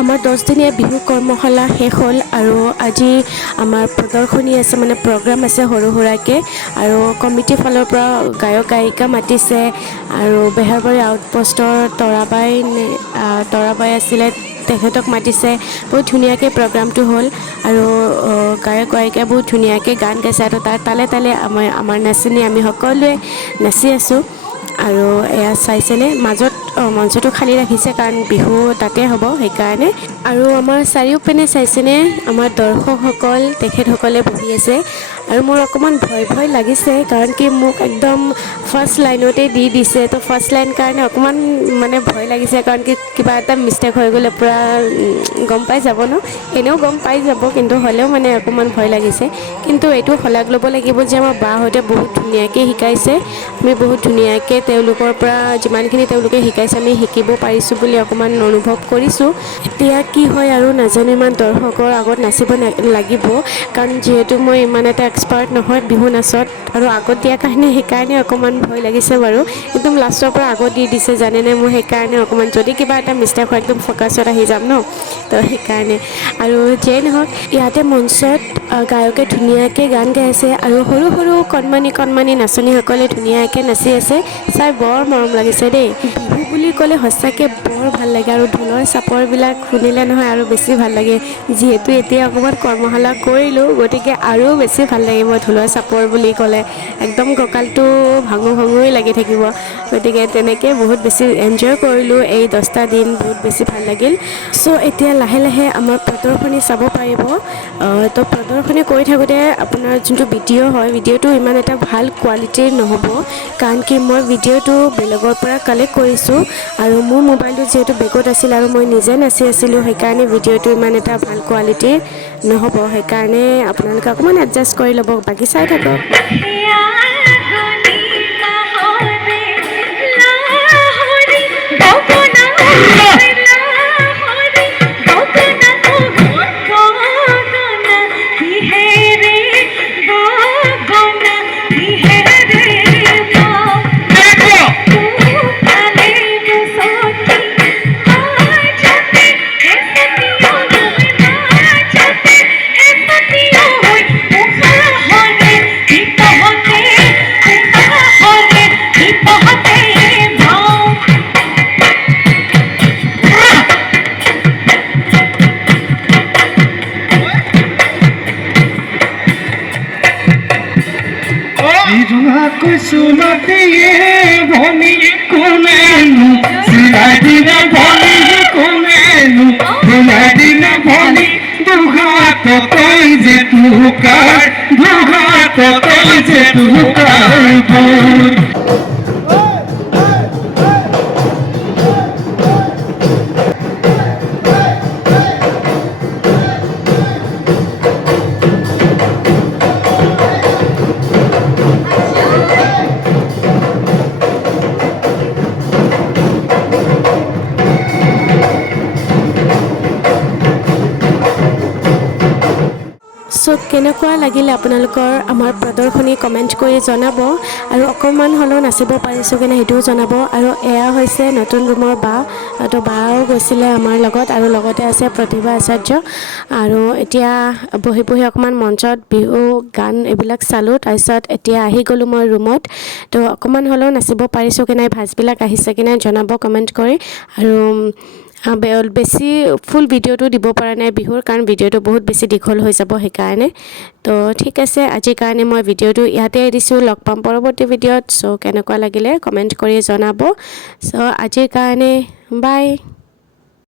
আমাৰ 10 দিনীয়া বিহু কৰ্মশালা শেষ হ'ল আৰু আজি আমাৰ প্ৰদৰ্শনী আছে মানে প্ৰগ্ৰাম আছে সৰু সুৰাকৈ আৰু কমিটিৰ ফালৰ পৰা গায়ক গায়িকা মাতিছে আৰু বেহাৰবাৰী আউটপোষ্টৰ তৰাবাই আছিলে তেখেতক মাতিছে বহুত ধুনীয়াকৈ প্ৰগ্ৰামটো হ'ল আৰু গায়ক গায়িকাই বহুত ধুনীয়াকৈ গান গাইছে আৰু তাৰ তালে তালে আমাৰ নাচনী আমি সকলোৱে নাচি আছোঁ আৰু এয়া চাইছেনে মাজত মঞ্চটো খালী ৰাখিছে কাৰণ বিহু তাতে হ'ব সেইকাৰণে আৰু আমাৰ চাৰিওপিনে চাইছেনে আমাৰ দৰ্শকসকল তেখেতসকলে বহি আছে আৰু মোৰ অকণমান ভয় লাগিছে কাৰণ কি মোক একদম ফাৰ্ষ্ট লাইনতে দি দিছে তো ফাৰ্ষ্ট লাইন কাৰণে অকণমান মানে ভয় লাগিছে কাৰণ কি কিবা এটা মিষ্টেক হৈ গ'লে পূৰা গম পাই যাব ন এনেও গম পাই যাব কিন্তু হ'লেও মানে অকণমান ভয় লাগিছে কিন্তু এইটো শলাগ ল'ব লাগিব যে আমাৰ বাহঁতে বহুত ধুনীয়াকৈ শিকাইছে আমি বহুত ধুনীয়াকৈ তেওঁলোকৰ পৰা যিমানখিনি তেওঁলোকে শিকাইছে আমি শিকিব পাৰিছোঁ বুলি অকণমান অনুভৱ কৰিছোঁ এতিয়া কি হয় আৰু নাজানো ইমান দৰ্শকৰ আগত নাচিব লাগিব কাৰণ যিহেতু মই ইমান এটা এক্সপাৰ্ট নহয় বিহু নাচত আৰু আগত দিয়া কাৰণে সেইকাৰণে অকণমান ভয় লাগিছে বাৰু একদম লাষ্টৰ পৰা আগত দি দিছে জানেনে মোৰ সেইকাৰণে অকণমান যদি কিবা এটা মিষ্টেক হয় একদম ফ'কাছত আহি যাম ন তো সেইকাৰণে আৰু যিয়েই নহওক ইয়াতে মঞ্চত গায়কে ধুনীয়াকৈ গান গাই আছে আৰু সৰু সৰু কণমানি নাচনীসকলে ধুনীয়াকৈ নাচি আছে চাই বৰ মৰম লাগিছে দেই বিহু বুলি ক'লে সঁচাকৈ বৰ ভাল লাগে আৰু ঢোলৰ চাপৰবিলাক শুনিলে নহয় আৰু বেছি ভাল লাগে যিহেতু এতিয়া অকণমান কৰ্মশালা কৰিলোঁ গতিকে আৰু বেছি ভাল লাগিব ঢোলৰ চাপৰ বুলি ক'লে একদম কঁকালটো ভাঙুৱে লাগি থাকিব গতিকে তেনেকৈ বহুত বেছি এনজয় কৰিলোঁ এই 10টা দিন বহুত বেছি ভাল লাগিল চ' এতিয়া লাহে লাহে আমাৰ প্ৰদৰ্শনী চাব পাৰিব তো প্ৰদৰ্শনী কৰি থাকোঁতে আপোনাৰ যোনটো ভিডিঅ' হয় ভিডিঅ'টো ইমান এটা ভাল কোৱালিটিৰ নহ'ব কাৰণ কি মই ভিডিঅ'টো বেলেগৰ পৰা কালেক্ট কৰিছোঁ আৰু মোৰ মোবাইলটো যিহেতু বেগত আছিল আৰু মই নিজে নাচি আছিলোঁ সেইকাৰণে ভিডিঅ'টো ইমান এটা ভাল কোৱালিটিৰ নহ'ব সেইকাৰণে আপোনালোকে অকণমান এডজাষ্ট কৰি ল'ব বাকী চাই থাকক सुनतिए भनी कोनेनु सिलादिना भनी कोनेनु सिलादिना भनी दुखा तो कोई जे तुकार दुखा तो कोई जे तुकार बोल চ' কেনেকুৱা লাগিলে আপোনালোকৰ আমাৰ প্ৰদৰ্শনী কমেণ্ট কৰি জনাব আৰু অকণমান হ'লেও নাচিব পাৰিছোঁ কিনে সেইটোও জনাব আৰু এয়া হৈছে নতুন ৰুমৰ বা তো বাও গৈছিলে আমাৰ লগত আৰু লগতে আছে প্ৰতিভা আচাৰ্য আৰু এতিয়া বহি অকণমান মঞ্চত বিহু গান এইবিলাক চালোঁ তাৰপিছত এতিয়া আহি গ'লোঁ মই ৰুমত তো অকণমান হ'লেও নাচিব পাৰিছোঁ কি নাই ভাজবিলাক আহিছে কি নাই জনাব কমেণ্ট কৰি আৰু বেছি ফুল ভিডিঅ'টো দিব পৰা নাই বিহুৰ কাৰণ ভিডিঅ'টো বহুত বেছি দীঘল হৈ যাব সেইকাৰণে তো ঠিক আছে আজিৰ কাৰণে মই ভিডিঅ'টো ইয়াতে এৰিছোঁ লগ পাম পৰৱৰ্তী ভিডিঅ'ত চ' কেনেকুৱা লাগিলে কমেণ্ট কৰি জনাব চ' আজিৰ কাৰণে বাই